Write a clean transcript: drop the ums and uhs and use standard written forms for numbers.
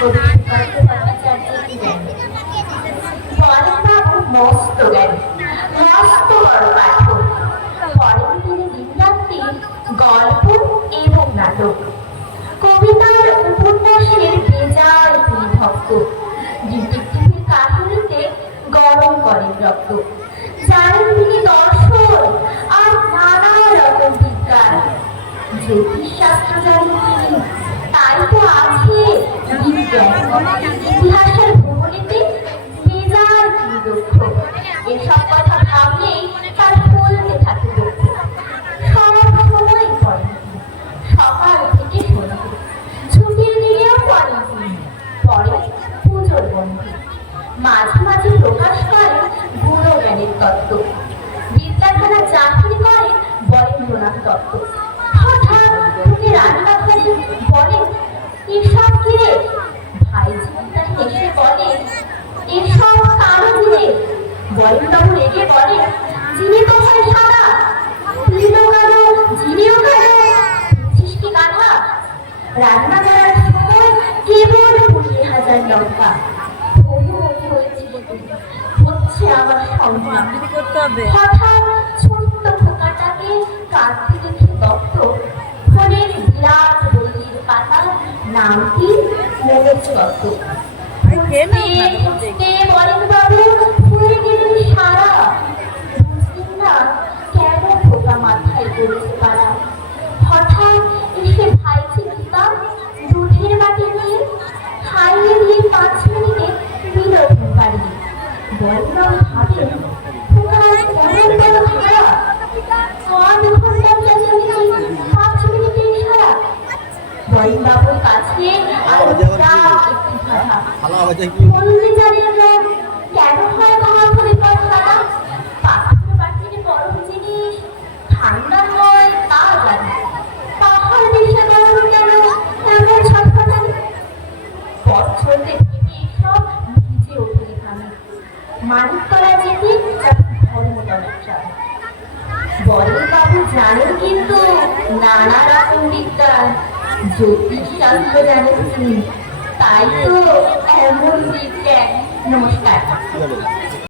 কবি সুকান্ত ভট্টাচার্য কি জানেন? বলেন বাবু মস্ত জ্ঞানী, মস্ত বড় পাঠক। পড়েন তিনি দিনরাত্রি গল্প এবং নাটক, কবিতার উপন্যাসের বেজায় তিনি ভক্ত। ডিটেকটিভের কাহিনীতে গরম করেন রক্ত। জানেন তিনি দর্শন আর নানা রকম বিজ্ঞান। জ্যোতিষশাস্ত্র জানেন তিনি, তাই তো আছে বিজ্ঞান। ইতিহাসের ভূগোলেতে বেজায় তিনি দক্ষ। এসব কথা ভাবলেই তার ফলতে থাকে দুঃখ। সব সময় পড়েন তিনি, সকাল থেকে সন্ধ্যে। ছুটির দিনেও পড়েন তিনি, পড়েন পুজোর বন্ধে। মাঝে মাঝে প্রকাশ করেন গুণ জ্ঞানের তত্ত্ব। বিদ্যাখানা চাকরি করেন বরেন্দ্রনাথ দত্ত। হঠাৎ ঢুকে রান্নাঘরে বলেন, এসব কি রে? ভাইজি তাই এসে বলে, এসব কারো দিলে। বরেন্দ্রবাবু রেগে বলেন, যিনি তো হয় সাদা, তুইও কালো, যিনিও কালো, বুঝছিস কি গাধা? রান্না করার সময় কেবল 20,000 লঙ্কা। হচ্ছে আমার সম্মান। হঠাৎ ছোট্ট খোকাটাকে কাঁদতে দেখে দত্ত ফোনের বিরাট বইয়ের পাতা নামটি মনোজ দত্ত। বলেন বাবু হয়ে গেলেন সারা, বুঝলেন না কেন খোকা মাথায় করেছে পাড়া। হঠাৎ এসে ভাইছে গীতা দুধের বাটি নিয়ে খাইয়ে দিয়ে 5 মিনিটে বিরোধী বাড়ি। বলরাম ভাবেন খোকার কেমন বড় ধারা, 5 ঘন্টা চেঁচামেচি 5 মিনিটে ইশারা। বরেন্দ্রবাবুর কাছে আর একটি ধারা, বলতে জানেন না কেন হয় মহাফলে সাদা। পাথর বাটির গরম জিনিস ঠান্ডা হয় তা জানি, পাহাড় দেশে গরম কেন এমন ছটফটানি। পথ চলতে থেকে এসব ভিজে ওঠে ঘামে। মানিকতলা যেতে ধর্মতলার ট্রামে। বরেন্দ্রবাবু জানেন কিন্তু নানা রকম বিজ্ঞান। জ্যোতিষ শাস্ত্র জানেন তিনি, তাই তো এমন বিজ্ঞান। নমস্কার।